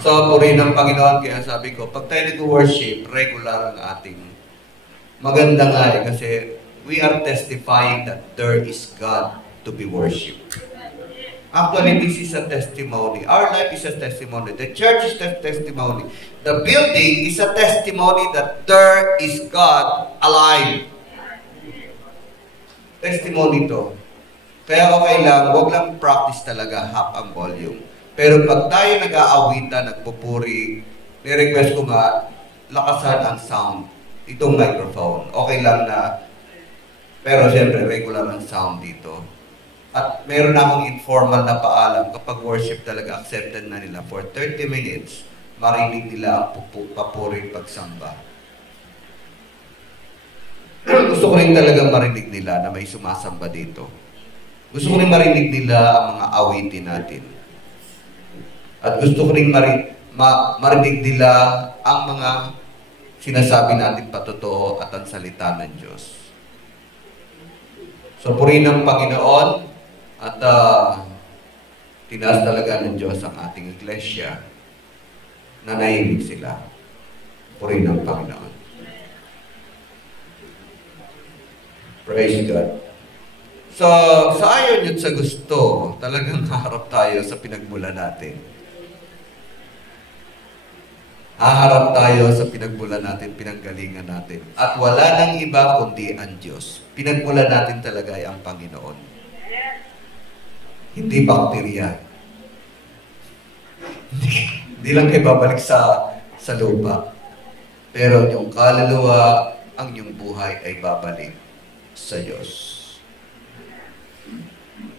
So, puri ng Panginoon, kaya sabi ko, pag tayo nag-worship, regular ang ating maganda nga kasi we are testifying that there is God to be worshipped. Actually, this is a testimony. Our life is a testimony. The church is a testimony. The building is a testimony that there is God alive. Testimony to. Kaya okay lang, wag lang practice talaga, half ang volume. Pero pag tayo nag-aawitan, nagpupuri, ni-request ko nga, lakasan ang sound. Itong microphone. Okay lang na, pero siyempre, regular ang sound dito. At meron na akong informal na paalam, kapag worship talaga, accepted na nila. For 30 minutes, marinig nila ang papuri pagsamba. Gusto ko rin talaga marinig nila na may sumasamba dito. Gusto ko rin marinig nila ang mga awitin natin. At gusto ko rin marinig nila ang mga sinasabi natin patotoo at ang salita ng Diyos. So, purihin ng Panginoon at tinaas talaga ng Diyos ang ating iglesia na nahimik sila. Purihin ng Panginoon. Praise God. So, sa ayon yun sa gusto, talagang harap tayo sa pinagmula natin. Haharap tayo sa pinagmula natin, pinanggalingan natin. At wala nang iba kundi ang Diyos. Pinagmula natin talaga ay ang Panginoon. Hindi bakterya. Hindi lang kayo babalik sa lupa. Pero yung kaluluwa, ang yung buhay ay babalik sa Diyos.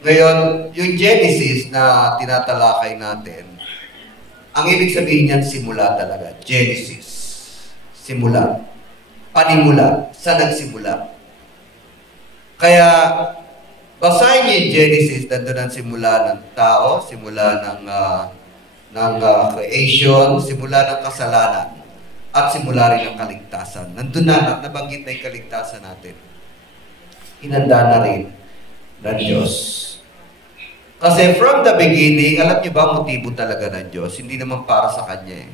Ngayon, yung Genesis na tinatalakay natin, ang ibig sabihin niyan, simula talaga. Genesis. Simula. Panimula. Saan nagsimula? Kaya, basahin niyo yung Genesis, nandun ang simula ng tao, simula ng creation, simula ng kasalanan, at simula rin ng kaligtasan. Nandun na, nabanggit na yung kaligtasan natin. Hinanda na rin ng Diyos. Kasi from the beginning, alam niyo ba, motibo talaga ng Diyos? Hindi naman para sa Kanya eh.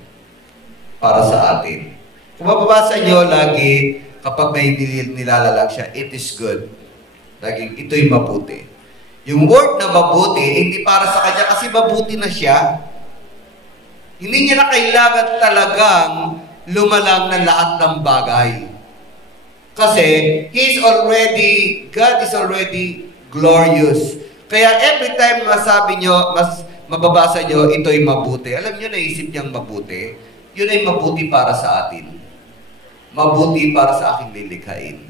Para sa atin. Kung mababasa niyo lagi, kapag may nilalalag siya, it is good. Laging, ito'y mabuti. Yung word na mabuti, hindi para sa Kanya kasi mabuti na siya. Hindi niya na kailangan talagang lumalang ng lahat ng bagay. Kasi, God is already glorious. Kaya every time masabi nyo, mababasa nyo, ito'y mabuti. Alam nyo, naisip niyang mabuti. Yun ay mabuti para sa atin. Mabuti para sa aking lilikhain.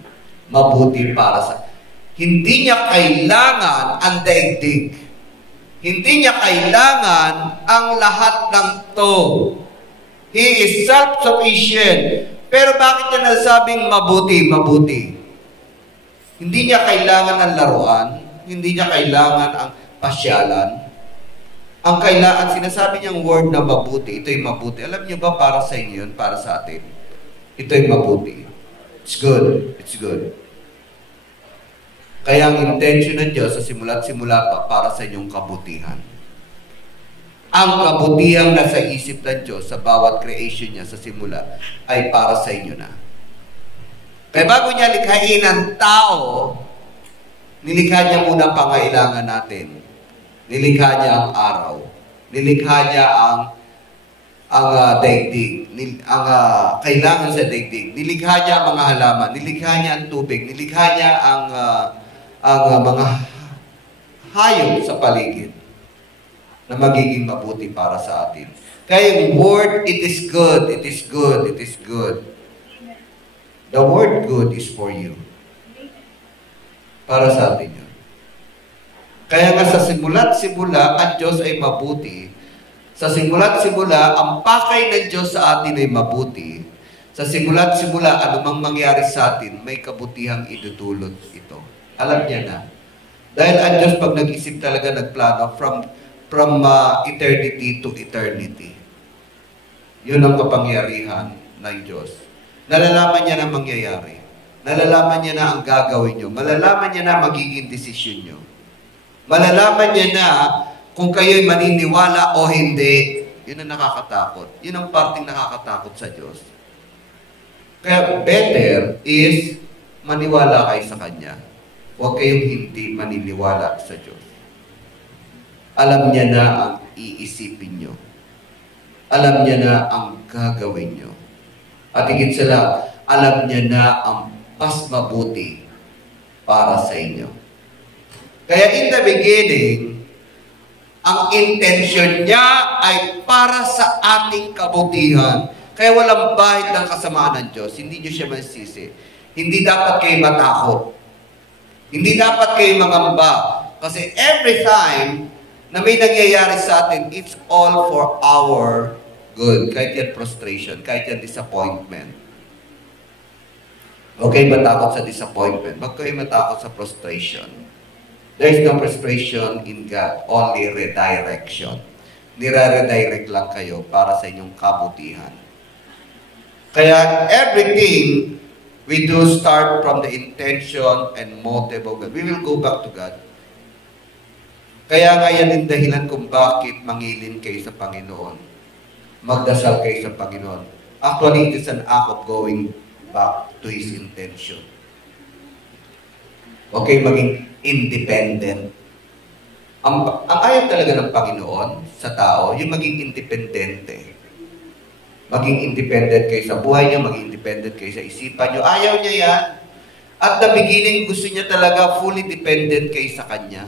Mabuti para sa... Hindi niya kailangan ang daigdig. Hindi niya kailangan ang lahat ng to. He is self-sufficient. Pero bakit niya nasabing mabuti? Mabuti. Hindi niya kailangan ang laruan. Hindi niya kailangan ang pasyalan. Ang kailangan, sinasabi niyang word na mabuti, ito'y mabuti. Alam niyo ba para sa inyo yun, para sa atin? Ito'y mabuti. It's good. It's good. Kaya ang intention ng Diyos sa simula't simula pa para sa inyong kabutihan. Ang kabutihang nasa isip ng Diyos sa bawat creation niya sa simula ay para sa inyo na. Kaya bago niya likhain ang tao, nilikha niya muna ang pangailangan natin. Nilikha niya ang araw. Nilikha niya ang daigdig. Ang kailangan sa daigdig. Nilikha niya ang mga halaman. Nilikha niya ang tubig. Nilikha niya ang mga hayop sa paligid na magiging mabuti para sa atin. Kaya yung word, it is good. It is good. It is good. The word good is for you. Para sa atin yun. Kaya nga sa simula't simula, ang Diyos ay mabuti. Sa simula't simula, ang pakay ng Diyos sa atin ay mabuti. Sa simula't simula, anumang mangyari sa atin, may kabutihang idudulot ito. Alam niya na. Dahil ang Diyos pag nag-isip talaga, nagplano from eternity to eternity. Yun ang kapangyarihan ng Diyos. Nalalaman niya na mangyayari. Nalalaman niya na ang gagawin nyo. Malalaman niya na magiging desisyon nyo. Malalaman niya na kung kayo'y maniniwala o hindi. Yun ang nakakatakot. Yun ang parting nakakatakot sa Diyos. Kaya better is maniwala kayo sa Kanya. Huwag kayong hindi maniniwala sa Diyos. Alam niya na ang iisipin nyo. Alam niya na ang gagawin nyo. At higit sa lahat, alam niya na ang mas mabuti para sa inyo. Kaya in the beginning, ang intention niya ay para sa ating kabutihan. Kaya walang bahid ng kasamaan ng Diyos. Hindi nyo siya masisi. Hindi dapat kayo matakot. Hindi dapat kayo mangamba. Kasi every time na may nangyayari sa atin, it's all for our good. Kahit yan frustration, kahit yan disappointment. Huwag kayo matakot sa disappointment. Huwag kayo matakot sa frustration. There is no frustration in God, only redirection. Nire-redirect lang kayo para sa inyong kabutihan. Kaya everything we do start from the intention and motive of God. We will go back to God. Kaya nga yan yung dahilan kung bakit mangilin kayo sa Panginoon. Magdasal kayo sa Panginoon. Actually, it is an act of going back to His intention. Okay, maging independent. Ang ayaw talaga ng Panginoon sa tao, yung maging independente. Maging independent kayo sa buhay niyo, maging independent kayo sa isipan niyo. Ayaw niya yan. At the beginning, gusto niya talaga fully dependent kayo sa Kanya.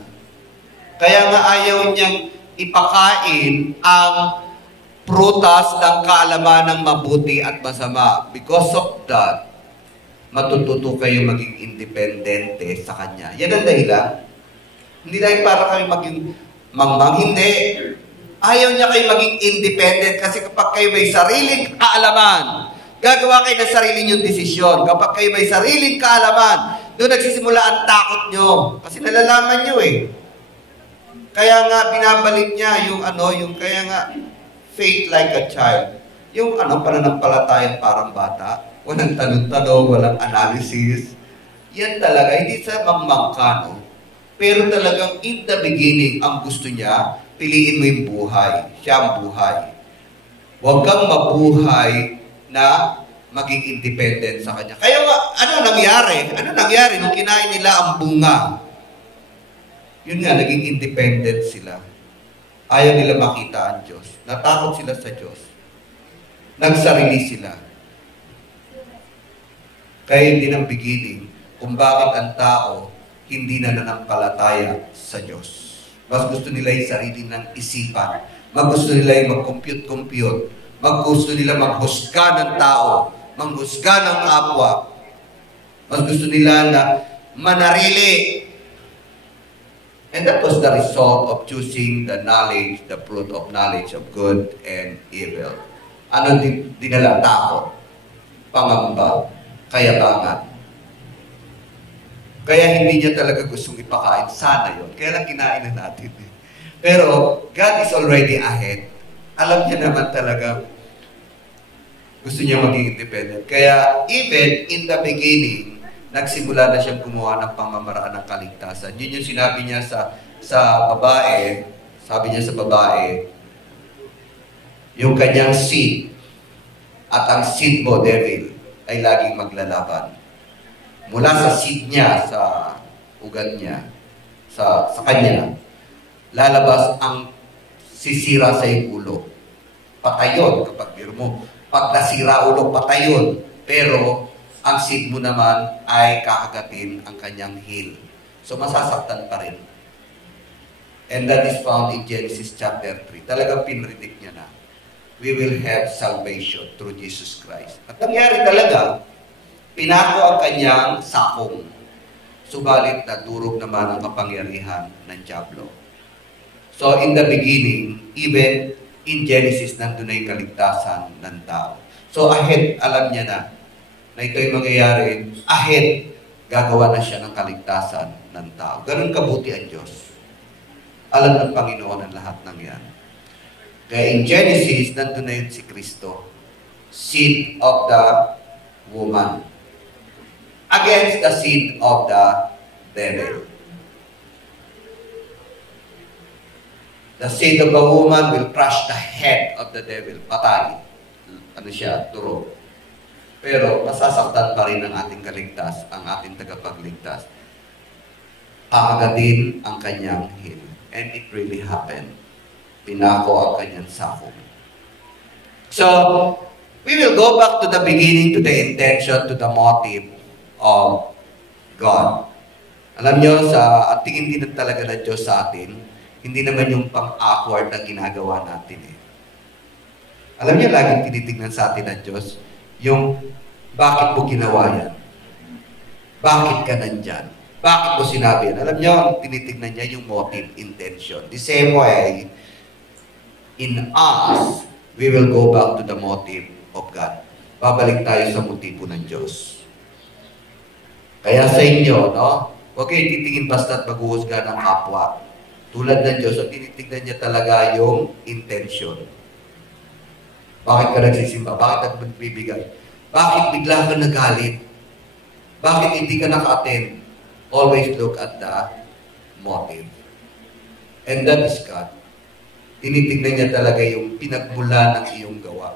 Kaya nga ayaw niyang ipakain ang prutas ng kaalaman ng mabuti at masama. Because of that, matututo kayo maging independente sa Kanya. Yan ang dahilan. Hindi dahil para kayo maging mangmang, hindi. Ayaw niya kayo maging independent kasi kapag kayo may sariling kaalaman, gagawa kayo ng sarili niyong desisyon. Kapag kayo may sariling kaalaman, doon nagsisimula ang takot niyo. Kasi nalalaman niyo eh. Kaya nga binabalik niya yung kaya nga faith like a child. Yung pananampalatayang parang bata. Walang tanong-tanong, walang analysis. Yan talaga, hindi sa mangmangka, Pero talagang in the beginning, ang gusto niya, piliin mo yung buhay. Siya ang buhay. Huwag kang mabuhay na maging independent sa Kanya. Kaya ano nangyari? Ano nangyari nung kinain nila ang bunga? Yun nga, naging independent sila. Ayaw nila makita ang Diyos. Natakot sila sa Diyos. Nagsarili sila. Kaya hindi ng beginning kung bakit ang tao hindi na nanampalataya sa Diyos. Mas gusto nila yung sarili ng isipan. Mas gusto nila yung mag-compute-compute. Mas gusto nila maghusga ng tao. Manghusga ng kapwa. Mas gusto nila na manarili. And that was the result of choosing the knowledge, the fruit of knowledge of good and evil. Ano dinala? Takot, pangamba, kayabangan. Kaya hindi niya talaga gustong ipakain. Sana yun. Kaya lang kinain na natin. Pero God is already ahead. Alam niya naman talaga gusto niya maging independent. Kaya even in the beginning, nagsimula na siyang gumawa ng pamamaraan ng kaligtasan. Yun yung sinabi niya sa babae. Sabi niya sa babae, yung kanyang seed at ang seed mo, devil, ay laging maglalaban. Mula sa seed niya, sa ugat niya, sa kanya, lalabas ang sisira sa iyong ulo. Patayon kapag biro mo. Pag nasira ulo, patayon. Pero ang seed mo naman ay kakagatin ang kanyang heel. So masasaktan pa rin. And that is found in Genesis chapter 3. Talagang pinredict niya na. We will have salvation through Jesus Christ. At nangyari talaga, pinako ang kanyang sakong. Subalit nadurog naman ang kapangyarihan ng dyablo. So in the beginning, even in Genesis, nandun na yung kaligtasan ng tao. So ahead, alam niya na ito'y mangyayari, ahead, gagawa na siya ng kaligtasan ng tao. Ganun kabuti ang Diyos. Alam ng Panginoon ang lahat ng yan. Kaya in Genesis, nandun na yun si Kristo. Seed of the woman. Against the seed of the devil. The seed of a woman will crush the head of the devil. Patay. Ano siya? Turo. Pero masasaktan pa rin ang ating kaligtas, ang ating tagapagligtas. Kakagadin ang kanyang heel. And it really happened. Pinako ang kanyang sakong. So, we will go back to the beginning, to the intention, to the motive of God. Alam nyo, ang tingin din talaga ng Diyos sa atin, hindi naman yung pang-awkward na ginagawa natin eh. Alam niyo, laging tinitignan sa atin ng Diyos, yung bakit mo ginawa yan? Bakit ka nandyan? Bakit mo sinabi yan? Alam niyo, ang tinitignan niya yung motive, intention. The same way, in us, we will go back to the motive of God. Babalik tayo sa motibo ng Diyos. Kaya sa inyo, no? Huwag kayo titingin basta't mag-uusga ng kapwa. Tulad ng Diyos, at tinitignan niya talaga yung intention. Bakit ka nagsisimba? Bakit ka nagbibigay? Bakit bigla ka nagalit? Bakit hindi ka naka-attend? Always look at the motive. And that is God. Tinitignan niya talaga yung pinagmula ng iyong gawa.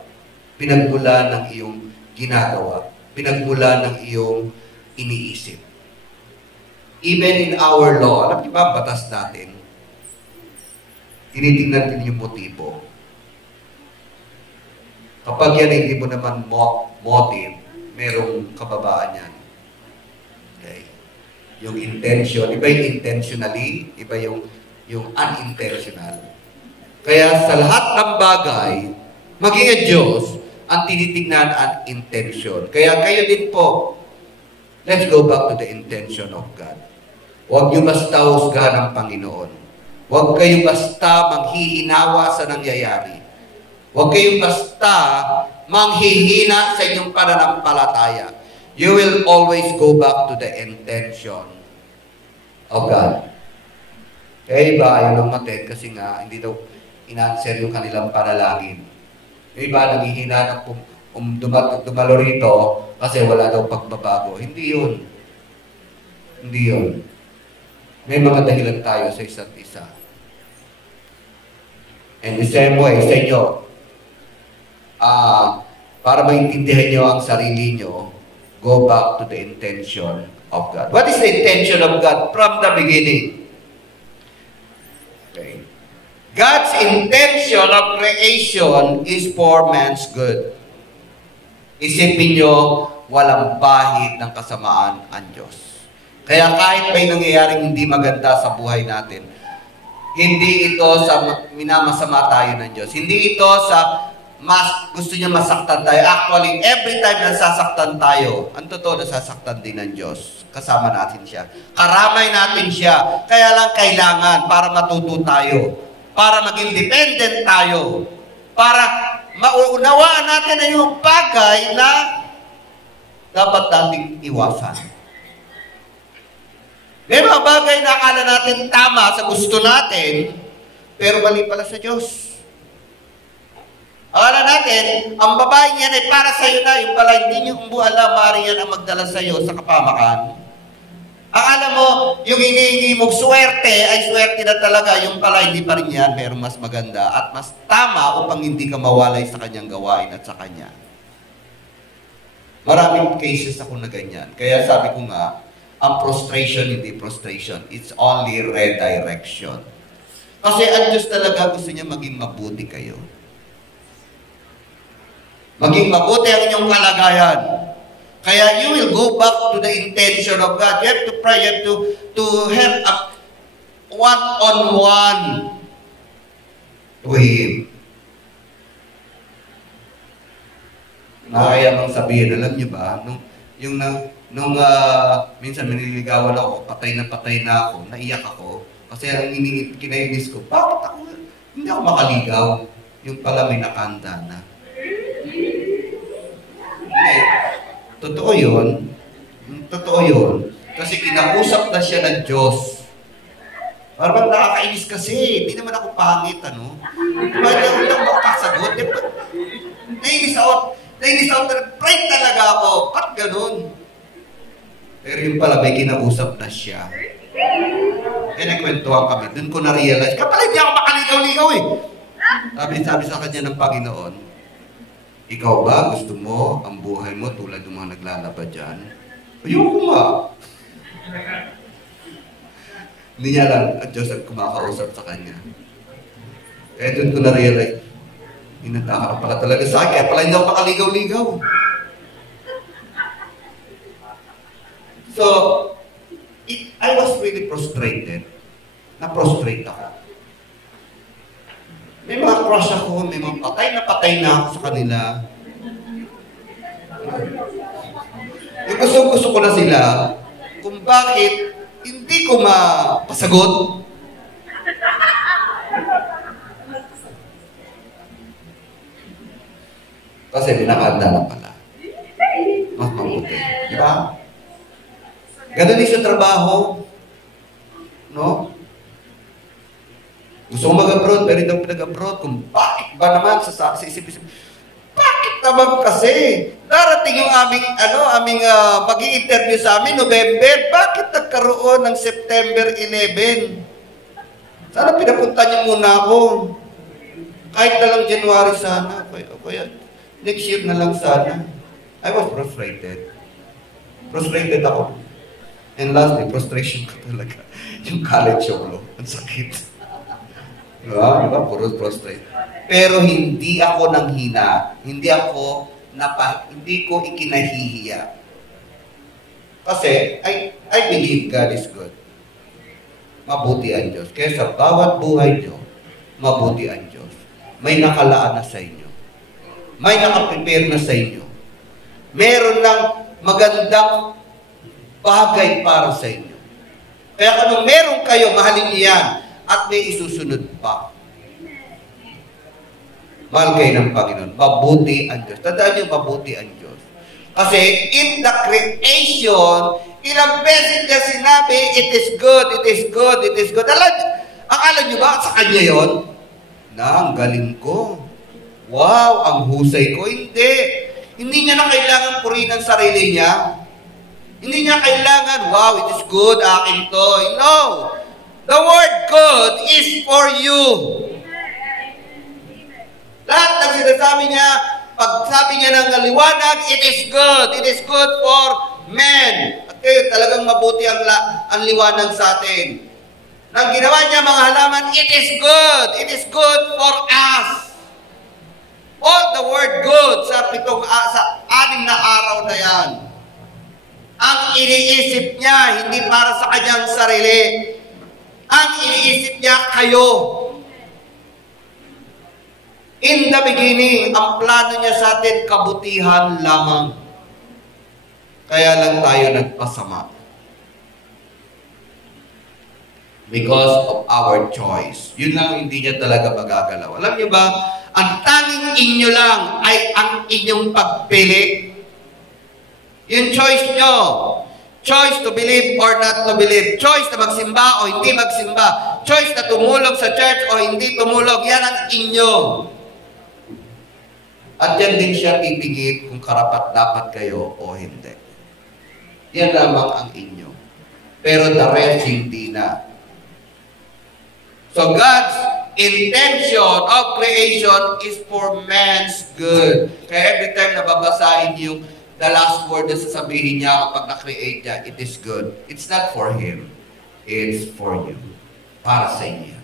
Pinagmula ng iyong ginagawa. Pinagmula ng iyong iniisip. Even in our law, alam niyo ba, batas natin, tinitingnan din yung motibo. Kapag yan hindi mo naman motive, merong kababaan yan. Okay? Yung intention, iba yung intentionally, iba yung unintentional. Kaya sa lahat ng bagay, maging ang Diyos, ang tinitingnan ang intention. Kaya kayo din po, let's go back to the intention of God. Huwag niyo basta husgahan ng Panginoon. Huwag kayo basta manghihinawa sa nangyayari. Huwag kayo basta manghihina sa inyong pananampalataya. You will always go back to the intention of God. Kaya iba, ayaw lang matin kasi nga hindi daw in-answer yung kanilang panalangin. Yung iba, nanghihina ng dumalo rito kasi wala daw pagbabago. Hindi yun. Hindi yun. May mga dahilan tayo sa isa't isa. And the same way, sa inyo, para maintindihan nyo ang sarili nyo, go back to the intention of God. What is the intention of God from the beginning? Okay. God's intention of creation is for man's good. Isipin nyo, walang bahid ng kasamaan ang Diyos. Kaya kahit may nangyayaring hindi maganda sa buhay natin, hindi ito sa minamasama tayo ng Diyos. Hindi ito sa gusto niya masaktan tayo. Actually, every time na nasasaktan tayo, ang totoo nasasaktan din ng Diyos. Kasama natin siya. Karamay natin siya. Kaya lang kailangan para matuto tayo. Para maging dependent tayo. Para maunawaan natin na yung bagay na dapat nating iwasan. May mga bagay na akala natin tama sa gusto natin, pero mali pala sa Diyos. Akala natin, ang babae niyan ay para sa iyo na, yung pala hindi niyo umbuhala, maaari yan ang magdala sa iyo sa kapamakan. Akala mo, yung hinihingi mong swerte ay swerte na talaga, yung pala hindi pa rin yan, pero mas maganda at mas tama upang hindi ka mawalay sa kanyang gawain at sa kanya. Maraming cases ako na ganyan. Kaya sabi ko nga, ang prostration, hindi prostration. It's only redirection. Kasi ang Diyos talaga gusto niya maging mabuti kayo. Maging mabuti ang inyong kalagayan. Kaya you will go back to the intention of God. You have to pray. You have to have a one-on-one to Him. Nakakaya mong sabihin, alam niyo ba, nung minsan maniligawan ako, patay na ako, naiyak ako, kasi ang kinainis ko, bakit ako, hindi ako makaligaw, yung pala may nakanda na. Totoo yun, kasi kinausap na siya ng Diyos. Parang nakakainis kasi, hindi naman ako pangit, ano? Bakit ako lang makasagot? Nainis ako, pray talaga ako, ba't ganun? Pero yung pala, may kinausap na siya. Kaya nagkwentuhan kami. Doon ko na-realize, kapala hindi ako makaligaw-ligaw eh. Sabi sa kanya ng Panginoon, ikaw ba gusto mo ang buhay mo tulad ng mga naglalaba dyan? Ayoko nga. Hindi niya lang at Diyos ang kumakausap sa kanya. Kaya doon ko na-realize, inataka pala talaga sa akin. Kaya pala hindi ako makaligaw-ligaw. So, I was really frustrated. Na-frustrate ako. May mga crush ako, may mga patay na ako sa kanila. Yung gusto ko na sila, kung bakit hindi ko mapasagot. Kasi binakanda na pala. Mas mabuti. Di ba? Ganun din sa trabaho. No? Gusto ko mag-abroad, pero hindi ako pinag-abroad. Kung bakit ba naman sa isip-isip, bakit naman kasi? Darating yung aming mag-i-interview sa amin, November. Bakit nagkaroon ng September 11? Sana pinapunta niyo muna ako. Kahit na lang January sana. Kaya next year na lang sana. I was frustrated. Frustrated ako. And lastly, frustration ko talaga. Yung college solo. Ang sakit. Diba? Puro frustrated. Pero hindi ako nanghina. Hindi ko ikinahihiya. Kasi, I believe God is good. Mabuti ang Diyos. Kaya sa bawat buhay nyo, mabuti ang Diyos. May nakalaan na sa inyo. May nakaprepare na sa inyo. Meron lang magandang bagay para sa inyo. Kaya kung meron kayo, mahalin niyan at may isusunod pa. Mahal kayo ng Panginoon. Mabuti ang Diyos. Tandaan niyo, mabuti ang Diyos. Kasi in the creation, ilang beses niya sinabi, it is good, it is good, it is good. Akala niyo ba sa Kanya yon? Na, ang galing ko. Wow, ang husay ko. Hindi. Hindi niya na kailangan purihin ang sarili niya. Hindi niya kailangan, wow, it is good, akin to. No. The word good is for you. Lahat ng sinasabi niya, pag sabi niya ng liwanag, it is good. It is good for men. At kayo, talagang mabuti ang liwanag sa atin. Nang ginawa niya mga halaman, it is good. It is good for us. All the word good sa 6 na araw na yan. Ang iniisip niya, hindi para sa kanyang sarili. Ang iniisip niya, kayo. In the beginning, ang plano niya sa atin, kabutihan lamang. Kaya lang tayo nagpasama. Because of our choice. Yun lang hindi niya talaga magagalaw. Alam niyo ba, ang tanging inyo lang ay ang inyong pagpili. Yung choice nyo. Choice to believe or not to believe. Choice na magsimba o hindi magsimba. Choice na tumulog sa church o hindi tumulog. Yan ang inyo. At yan din siya pipigit kung karapat-dapat kayo o hindi. Yan lamang ang inyo. Pero the rest hindi na. So God's intention of creation is for man's good. Kaya every time nababasahin yung the last word na sasabihin niya kapag na-create niya, it is good. It's not for him. It's for you. Para sa inyo.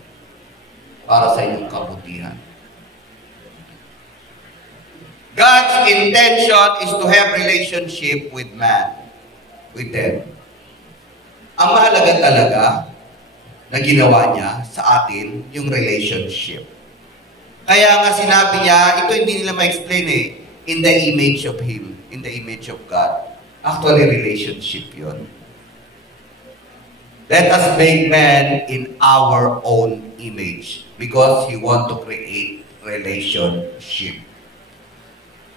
Para sa inyong kabutihan. God's intention is to have relationship with man. With them. Ang mahalaga talaga na ginawa niya sa atin yung relationship. Kaya nga sinabi niya, ito hindi nila ma-explain eh, in the image of Him, in the image of God. Actually, relationship yun. Let us make man in our own image because He want to create relationship.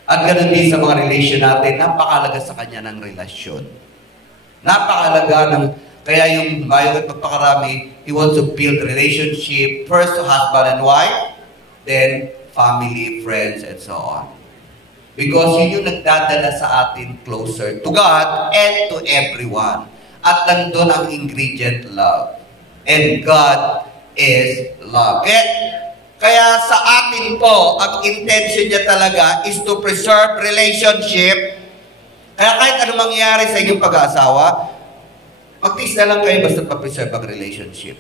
At ganun din sa mga relation natin, napakalaga sa Kanya ng relasyon. Napakalaga ng, kaya yung bayo at magpakarami, He wants to build relationship, first to husband and wife, then family, friends, and so on. Because yun yung nagdadala sa atin closer to God and to everyone. at nandun ang ingredient love. And God is love. Kaya sa atin po, ang intention niya talaga is to preserve relationship. Kaya kahit anong mangyari sa inyong pag-aasawa, magtiis na lang kayo basta pa-preserve ang relationship.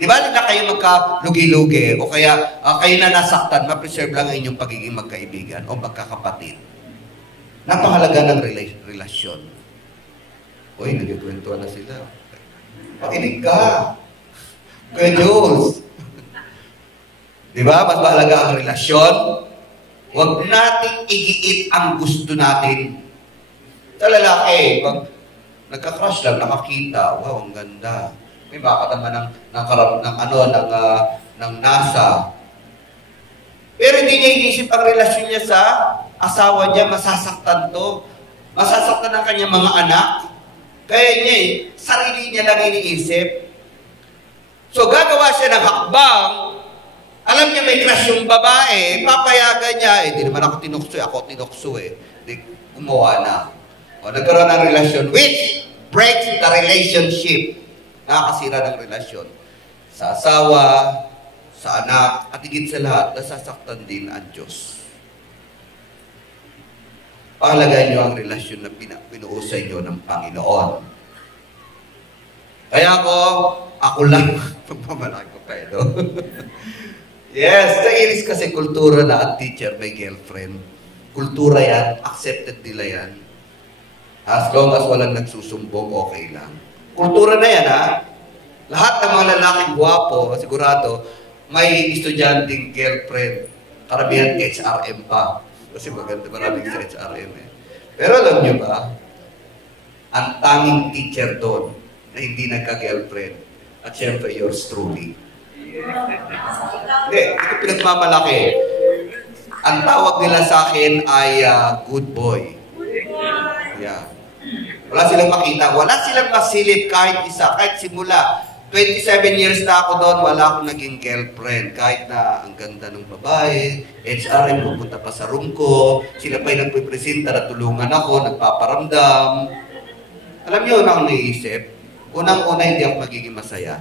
Di ba na kayo magkalugi-lugi o kaya kayo na nasaktan, ma-preserve lang ang inyong pagiging magkaibigan o magkakapatid. Napakalaga ng relasyon. Uy, nagkikwentuhan na sila. Pakinig ka. Kuya Jules. Di ba? Mas mahalaga ang relasyon. Huwag nating igiit ang gusto natin. Sa lalaki, pag nagka-crush lang, nakakita, wow, ang ganda. May baka naman ng NASA. Pero hindi niya iisip ang relasyon niya sa asawa niya, masasaktan to. Masasaktan ang kanyang mga anak. Kaya niya sarili niya lang iniisip. So gagawa siya ng hakbang, alam niya may crush yung babae, papayagan niya, di naman ako tinukso di gumawa na. O nagkaroon ng relasyon, which breaks the relationship. Nakakasira ng relasyon. Sa asawa, sa anak, at higit sa lahat, nasasaktan din ang Diyos. Pahalagahan niyo ang relasyon na pinuusay niyo ng Panginoon. Kaya ako lang, pagmamalaki ko kayo. Yes, sa Iris kasi kultura na ang teacher may girlfriend. Kultura yan, accepted nila yan. As long as walang nagsusumbong, okay lang. Kultura na yan, ha? Lahat ng mga lalaking gwapo, sigurado, may estudyanteng girlfriend. Karamihan HRM pa. Kasi maganda, maraming sa HRM eh. Pero alam nyo ba, ang tanging teacher doon na hindi nagka-girlfriend, at syempre yours truly. Hindi, ito pinagmamalaki. Ang tawag nila sa akin ay good boy. Yeah. Wala silang makita, wala silang masilip kahit isa, kahit simula. 27 years na ako doon, wala akong naging girlfriend. Kahit na ang ganda ng babae, HRM, pupunta pa sa room ko, sila pa'y nagpipresenta na tulungan ako, nagpaparamdam. Alam niyo, unang naisip, unang-una hindi ako magiging masaya.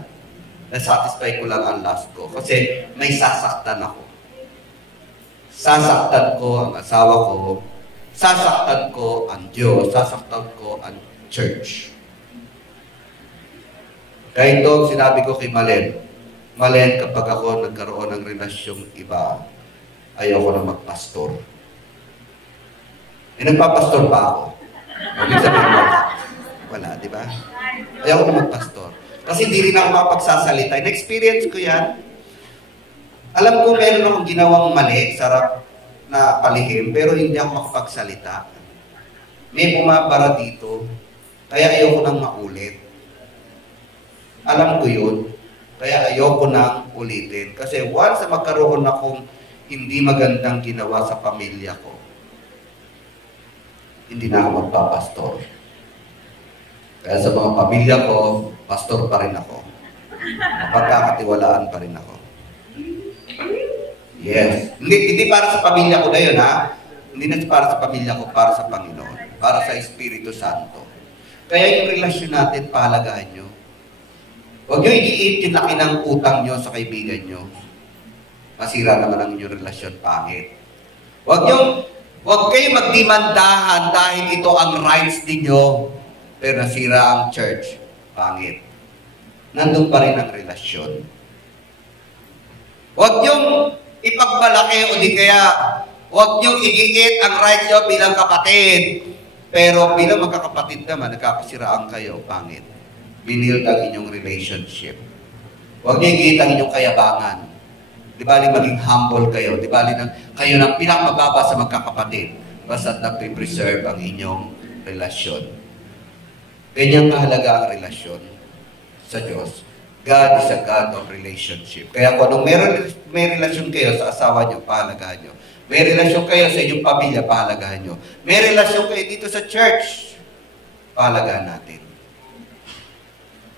Nasatisfy ko lang ang last ko. Kasi may sasaktan ako. Sasaktan ko ang asawa ko, sasaktan ko ang Diyos, sasaktan ko ang church. Kaya ito, sinabi ko kay Malen, kapag ako nagkaroon ng relasyong iba, ayoko na magpastor. Nagpapastor pa ako. Ibig sabihin mo, wala, di ba? Ayoko na magpastor. Kasi hindi rin ako makapagsasalita. In-experience ko yan. Alam ko meron akong ginawang mali, sarap na palihim, pero hindi ako makapagsalita. May bumabara dito, kaya ayoko nang maulit. Alam ko yun, kaya ayoko nang ulitin. Kasi once na magkaroon akong hindi magandang ginawa sa pamilya ko, hindi na ako magpapastor. Kaya sa mga pamilya ko, pastor pa rin ako. Pagkakatiwalaan pa rin ako. Yes. Hindi para sa pamilya ko na yun, ha? Hindi na para sa pamilya ko, para sa Panginoon. Para sa Espiritu Santo. Kaya yung relasyon natin, pahalagahan nyo. Huwag nyo i-eat yung laki ng utang nyo sa kaibigan nyo. Masira naman ang inyong relasyon, pangit. Huwag kayo magdimandahan dahil ito ang rights ninyo. Pero nasira ang church, pangit. Nandun pa rin ang relasyon. Huwag niyong ipagmalaki o di kaya huwag niyong igiit ang rights niyo bilang kapatid. Pero bilang magkakapatid naman, nagkakasiraan kayo, pangit. Binild ang inyong relationship. Huwag niyo igiit ang inyong kayabangan. Di bali maging humble kayo. Di bali kayo ng pinakamababa sa magkakapatid. Basta't napipreserve ang inyong relasyon. Ganyang kahalaga ang relasyon sa Diyos. God is a God of relationship. Kaya kung anong may relasyon kayo sa asawa nyo, pahalagahan nyo. May relasyon kayo sa inyong pamilya, pahalagahan nyo. May relasyon kayo dito sa church, pahalagahan natin.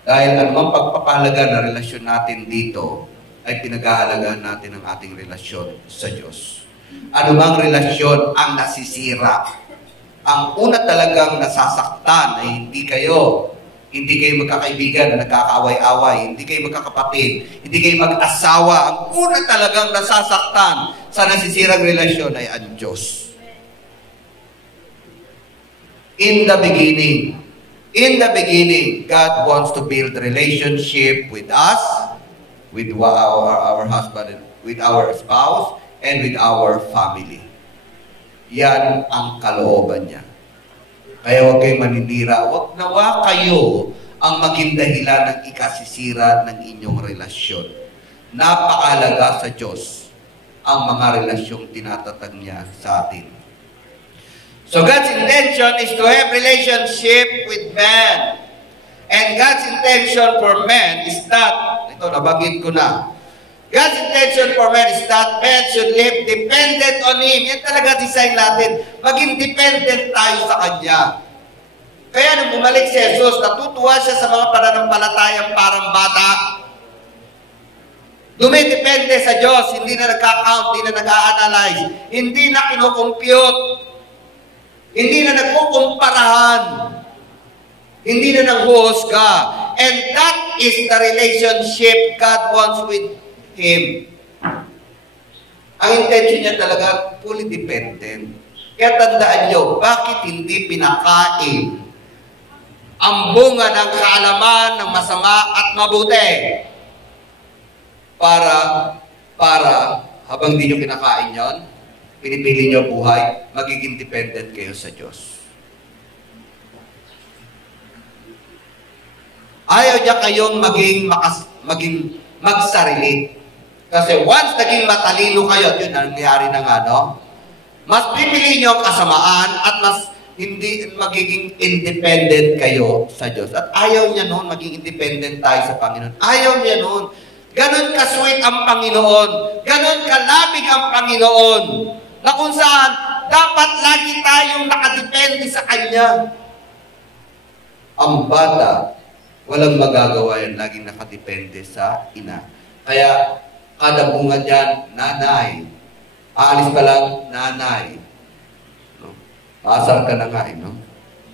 Dahil anumang pagpapahalaga na relasyon natin dito, ay pinag-ahalagahan natin ang ating relasyon sa Diyos. Anumang relasyon ang nasisira. Ang una talagang nasasaktan ay hindi kayo. Hindi kayo magkakaibigan na nagkakaaway-away. Hindi kayo magkakapatid. Hindi kayo mag-asawa. Ang una talagang nasasaktan sa nasisirang relasyon ay ang Diyos. In the beginning, God wants to build relationship with us, with our husband, with our spouse, and with our family. Yan ang kalooban niya. Kaya huwag kayong maninira. Huwag nawa kayo ang maging dahilan ng ikasisira ng inyong relasyon. Napakahalaga sa Diyos ang mga relasyong tinatatag niya sa atin. So God's intention is to have relationship with man. And God's intention for man is that, ito nabanggit ko na, God's intention for man is that man should live dependent on Him. Yan talaga design natin. Maging dependent tayo sa Kanya. Kaya nung bumalik si Jesus, natutuwa siya sa mga pananampalatayang parang bata. Dumidepende sa Diyos. Hindi na nagka-count, hindi na nag-a-analyze, hindi na kinocompute, hindi na nagkukumparahan, hindi na nanghuhusga. And that is the relationship God wants with Him. Ang intention niya talaga, fully dependent. Kaya tandaan niyo, bakit hindi pinakain ang bunga ng kaalaman ng masama at mabuti? Para habang di niyo kinakain yon, pinipili niyo buhay, magiging dependent kayo sa Diyos. Ayaw niya kayong maging magsarili. Kasi once naging matalino kayo, yun ang nangyari na nga, no? Mas pipili niyo ang kasamaan at mas hindi magiging independent kayo sa Diyos. At ayaw niya noon, maging independent tayo sa Panginoon. Ayaw niya noon. Ganon ka-sweet ang Panginoon. Ganon kalabig ang Panginoon. Na kung saan, dapat lagi tayong nakadepende sa Kanya. Ang bata, walang magagawa yan, laging nakadepende sa ina. Kaya, kada bunga dyan, nanay. Aalis pa lang, nanay. No? Maasar ka na nga, no?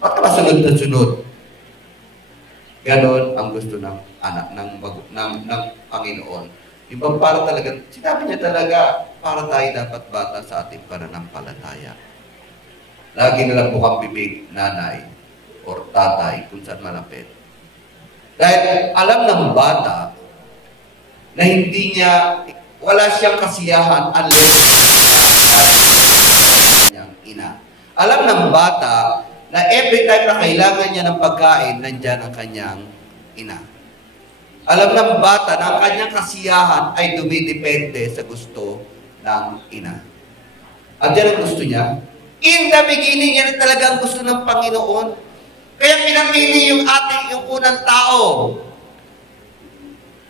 Ba't ka ba sunod na sunod? Ganon ang gusto ng anak, ng Panginoon. Yung bang para talaga, sinabi niya talaga, para tayo dapat bata sa ating pananampalataya. Lagi nilang bukang bibig, nanay, or tatay, kung saan malapit. Dahil alam ng bata, na hindi niya, wala siyang kasiyahan unless niyang ina. Alam ng bata na every time na kailangan niya ng pagkain, nandyan ang kanyang ina. Alam ng bata na ang kanyang kasiyahan ay dumidepende sa gusto ng ina. At yan ang gusto niya. In the beginning, yan talaga ang gusto ng Panginoon. Kaya pinamili yung unang tao.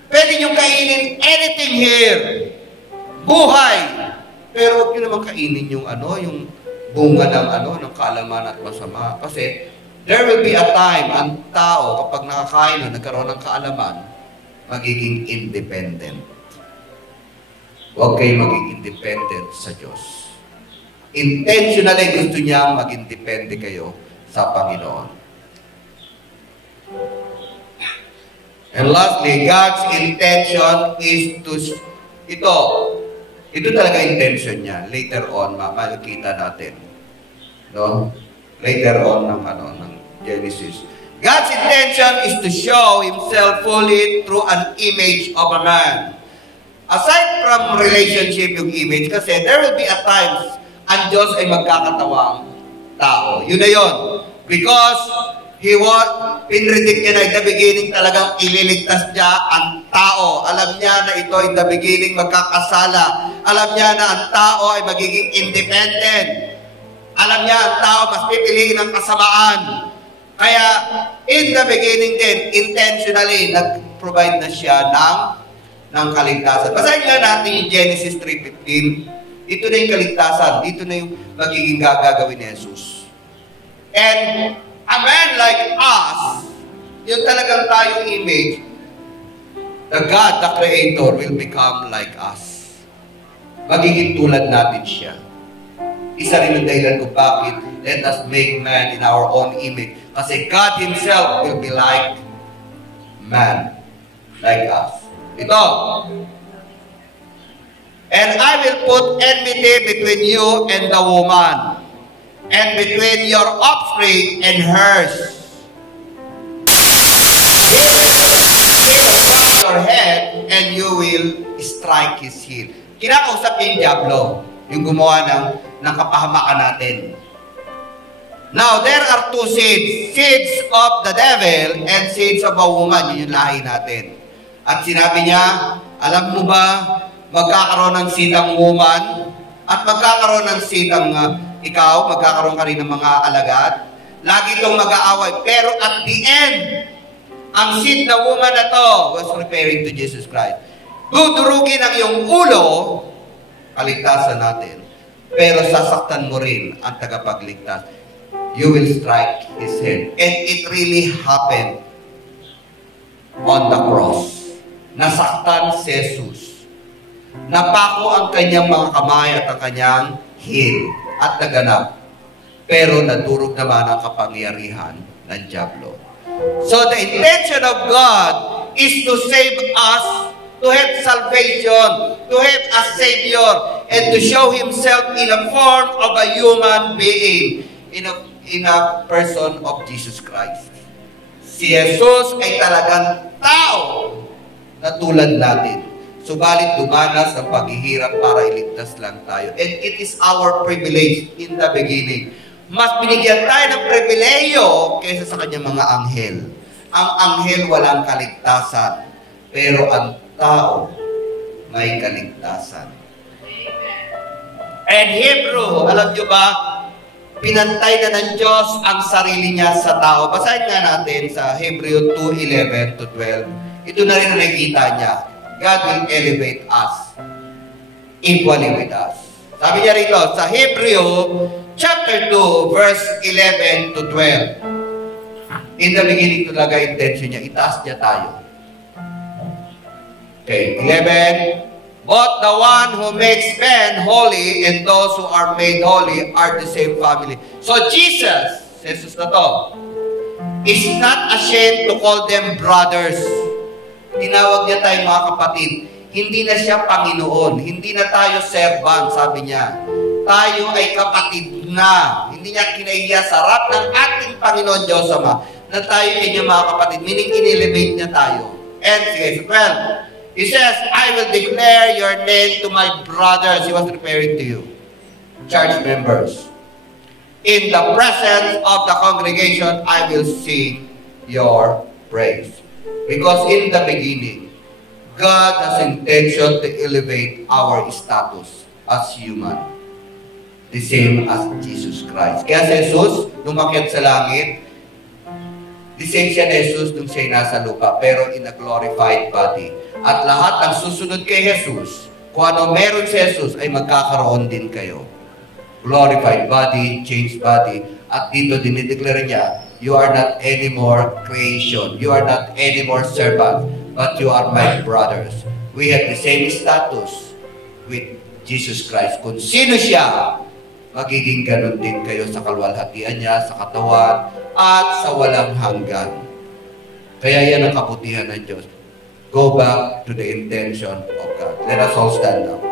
Pwede niyong kainin anything here. Buhay. Pero huwag niyo naman kainin yung yung bunga ng kaalaman at masama. Kasi there will be a time, ang tao, kapag nakakain o nagkaroon ng kaalaman, magiging independent. Huwag kayo maging independent sa Diyos. Intentionally gusto niya maging depende kayo sa Panginoon. And lastly, God's intention is to, ito talaga intention niya. Later on, makikita natin. No? Later on ng Genesis. God's intention is to show Himself fully through an image of a man. Aside from relationship, yung image, kasi there will be a times ang Diyos ay magkakatawang tao. Yun na yun. Because pinredict niya na in the beginning talagang ililigtas niya ang tao. Alam niya na ito in the beginning magkakasala. Alam niya na ang tao ay magiging independent. Alam niya ang tao mas pipiliin ng kasamaan. Kaya in the beginning din, intentionally, nag-provide na siya ng kaligtasan. Basahin nga natin yung Genesis 3:15. Ito na yung kaligtasan. Dito na yung magiging gagawin ni Jesus. And a man like us, yung talagang tayong image, the God, the Creator, will become like us. Magiging tulad natin siya. Isa rin ang dahilan kung bakit let us make man in our own image. Kasi God Himself will be like man, like us. Ito. And I will put enmity between you and the woman, and between your offspring and hers. He will crush your head, and you will strike his heel. Kinakausap niya yung Diablo, yung gumawa ng kapahamakan natin. Now, there are two seeds. Seeds of the devil and seeds of a woman. Yun yung lahi natin. At sinabi niya, alam mo ba, magkakaroon ng seed ang woman at magkakaroon ng seed ang ikaw, magkakaroon ka rin ng mga alagad. Lagi itong mag-aaway. Pero at the end, ang seed na woman na to was referring to Jesus Christ. Dudurugin ang iyong ulo, kaligtasan natin. Pero sasaktan mo rin ang tagapagligtas. You will strike his head. And it really happened on the cross. Nasaktan si Jesus. Napako ang kanyang mga kamay at ang kanyang heel at naganap. Pero nadurog naman ang kapangyarihan ng Diablo. So the intention of God is to save us, to have salvation, to have a Savior, and to show Himself in a form of a human being, in a person of Jesus Christ. Si Jesus ay talagang tao na tulad natin. Subalit dumanas ang paghihirap para iligtas lang tayo. And it is our privilege in the beginning. Mas binigyan tayo ng pribileyo kaysa sa kanyang mga anghel. Ang anghel walang kaligtasan, pero ang tao may kaligtasan. And Hebrew, alam nyo ba, pinantay na ng Diyos ang sarili niya sa tao. Basahin nga natin sa Hebrew 2:11 to 12. Ito na rin ang nakikita niya. God will elevate us equally with us. Sabi niya rito, sa Hebrew chapter 2, verse 11 to 12. In the beginning talaga intention niya, itaas niya tayo. Okay, 11. But the one who makes men holy and those who are made holy are the same family. So Jesus na to, is not ashamed to call them brothers. Tinawag niya tayo mga kapatid. Hindi na siya Panginoon. Hindi na tayo servant, sabi niya. Tayo ay kapatid na. Hindi niya kinahiya sa harap ng ating Panginoon Diyos Ama na tayo ay niya mga kapatid. Meaning, in-elevate niya tayo. And sige, 12. He says, I will declare your name to my brothers. He was referring to you, church members. In the presence of the congregation, I will sing your praise. Because in the beginning, God has intention to elevate our status as human. The same as Jesus Christ. Kaya si Jesus, lumakyat sa langit, the same siya ni Jesus nung siya'y nasa lupa, pero in a glorified body. At lahat ng susunod kay Jesus, kung ano meron si Jesus, ay magkakaroon din kayo. Glorified body, changed body. At dito dinideclare niya, you are not anymore creation. You are not anymore servant, but you are my brothers. We have the same status with Jesus Christ. Kung sino siya, magiging ganun din kayo sa kalwalhatian niya, sa katawan, at sa walang hanggan. Kaya yan ang kabutihan ng Diyos. Go back to the intention of God. Let us all stand up.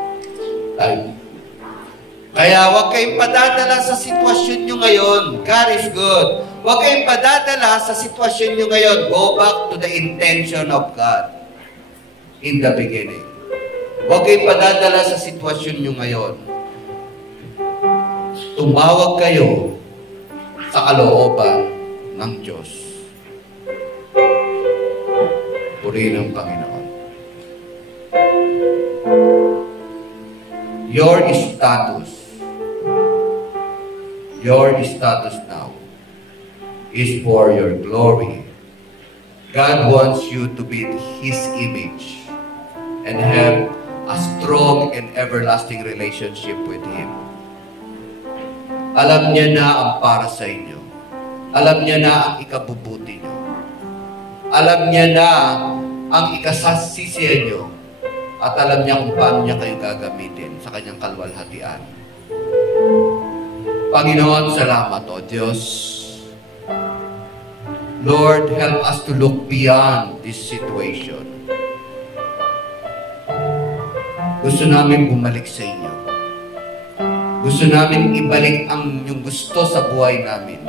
Kaya huwag kayong padadala sa sitwasyon nyo ngayon. God is good. Huwag kayong padadala sa sitwasyon nyo ngayon. Go back to the intention of God in the beginning. Huwag kayong padadala sa sitwasyon nyo ngayon. Tumawag kayo sa kalooban ng Diyos. Purihin ang Panginoon. Your status now is for your glory. God wants you to be His image and have a strong and everlasting relationship with Him. Alam niya na ang para sa inyo. Alam niya na ang ikabubuti niyo. Alam niya na ang ikasasisiyan niyo. At alam niya kung paano niya kayo gagamitin sa kanyang kalwalhatian. Panginoon, salamat, O Diyos. Lord, help us to look beyond this situation. Gusto namin bumalik sa inyo. Gusto namin ibalik ang inyong gusto sa buhay namin.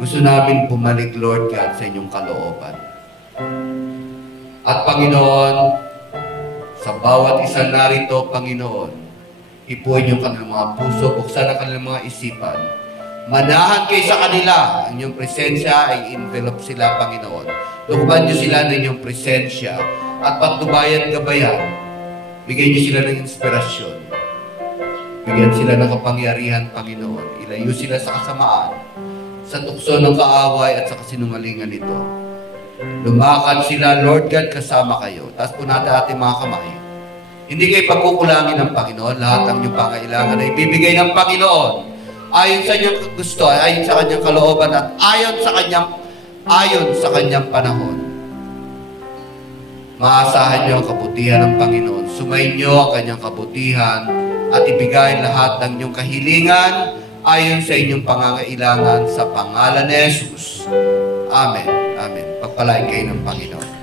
Gusto namin bumalik, Lord God, sa inyong kalooban. At Panginoon, sa bawat isa narito, Panginoon, hipuin yung kanilang mga puso, buksan ang kanilang mga isipan. Manahan kayo sa kanila. Ang inyong presensya ay envelope sila, Panginoon. Lukuban niyo sila ng inyong presensya at patnubayan gabayan. Bigyan niyo sila ng inspirasyon. Bigyan sila ng kapangyarihan, Panginoon. Ilayo sila sa kasamaan, sa tukso ng kaaway at sa kasinungalingan nito. Lumakad sila, Lord God, kasama kayo. Taas po natin ating mga kamay. Hindi kayo pagkukulangin ng Panginoon. Lahat ng inyong pangailangan ay ibibigay ng Panginoon. Ayon sa inyong gusto, ayon sa kanyang kalooban, at ayon sa kanyang panahon. Maasahan niyo ang kabutihan ng Panginoon. Sumayin niyo ang kanyang kabutihan at ibigay lahat ng inyong kahilingan ayon sa inyong pangangailangan sa pangalan ni Jesus. Amen. Amen. Pagpalain kayo ng Panginoon.